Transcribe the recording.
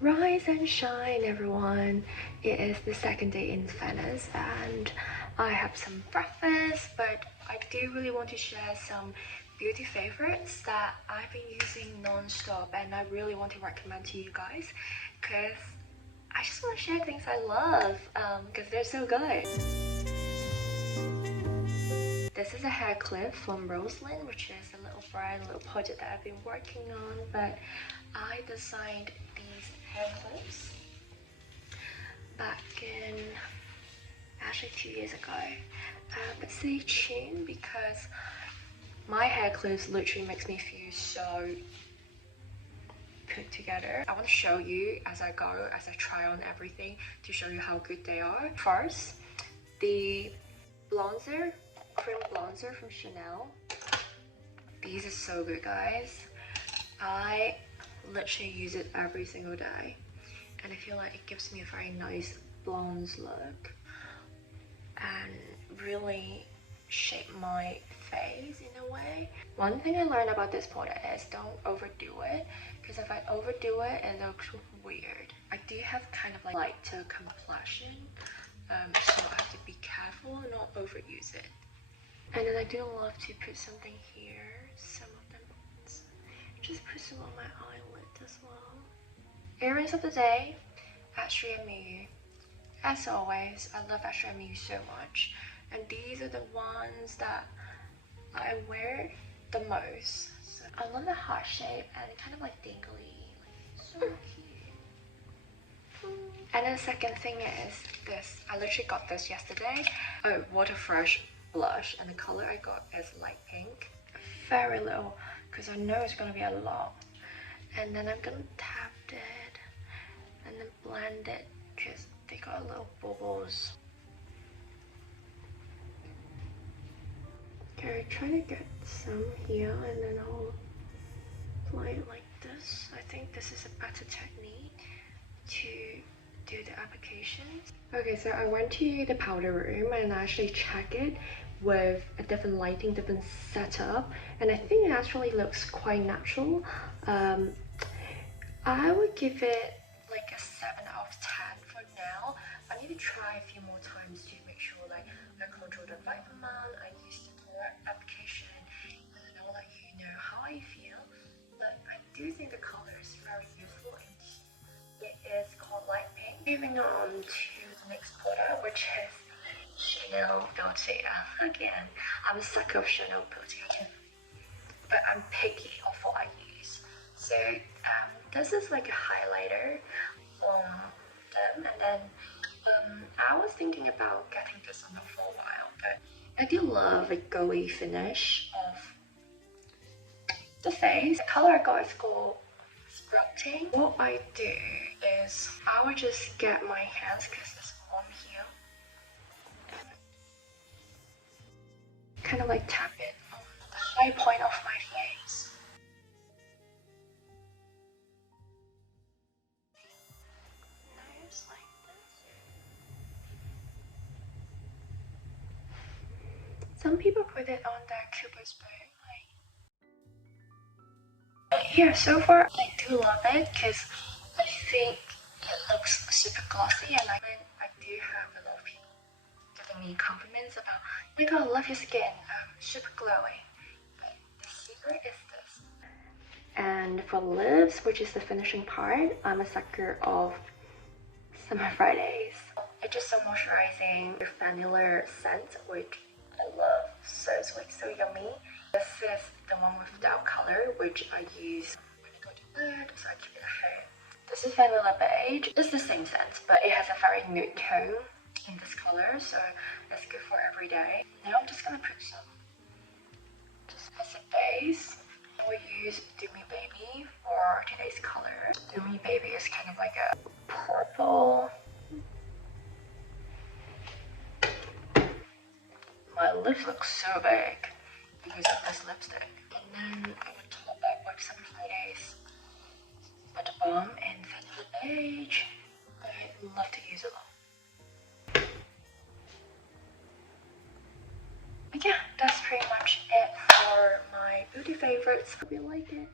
Rise and shine, everyone. It is the second day in Venice and I have some breakfast, but I do really want to share some beauty favorites that I've been using non-stop and I really want to recommend to you guys because I just want to share things I love because they're so good. This is a hair clip from Rosalind, which is a little brand, a little project that I've been working on, but I designed these hair clips back in actually 2 years ago. But stay tuned because my hair clips literally makes me feel so put together. I want to show you as I go, as I try on everything to show you how good they are. First, the bronzer, cream bronzer from Chanel. These are so good, guys. I literally use it every single day and I feel like it gives me a very nice bronze look and really shape my face in a way. One thing I learned about this product is don't overdo it, because if I overdo it, it looks weird. I do have kind of like lighter complexion, so I have to be careful and not overuse it. And then I do love to put something here, some of them. Just put some on my eyelid as well. Earrings of the day, Ashley and Miyu. As always, I love Ashley and Miyu so much, and these are the ones that I wear the most. So I love the heart shape and kind of like dingly, like so cute. And then the second thing is this. I literally got this yesterday. Oh, Water Fresh blush, and the color I got is light pink. Very little, because I know it's gonna be a lot. And then I'm gonna tap it and then blend it because they got little bubbles. Okay, I try to get some here and then I'll apply it like this. I think this is a better technique to do the applications. Okay, so I went to the powder room and I actually checked it with a different lighting, different setup, and I think it actually looks quite natural. I would give it like a 7 out of 10 for now. I need to try a few more times to make sure like I control the right amount, I use the correct application, and then I'll let you know how I feel. But I do think the color is very useful and it is called light pink. Moving on to the next product, which is Chanel Beauty. Again, I'm a sucker of Chanel Beauty, but I'm picky of what I use. So this is like a highlighter from them, and then I was thinking about getting this on for a while, but I do love a glowy finish of the face. The color I got is called Sprouting. What I do is I would just get my hands, because it's warm here, kind of like tap it on the high point of my face. Nice like this. Some people put it on their Cupid's bow. Yeah, so far I do love it because I think it looks super glossy, and I do have a lot of people giving me compliments about, oh my god, I love your skin, super glowing. But the secret is this. And for lips, which is the finishing part, I'm a sucker of Summer Fridays. It's just so moisturizing, the vanilla scent, which I love, so sweet, so yummy. This is the one without color, which I use when I go to bed, so I keep it at home. This is vanilla beige. It's the same scent, but it has a very nude tone in this color, so it's good for every day. Now I'm just gonna put some just as a base. We use Do Me Baby for today's color. Do Me Baby is kind of like a purple. My lips look so big because of this lipstick. And then I would top that with some Fridays Butter Bomb and Vanilla Beige. I love to use it a lot. But yeah, that's pretty much it for my beauty favorites. Hope you like it.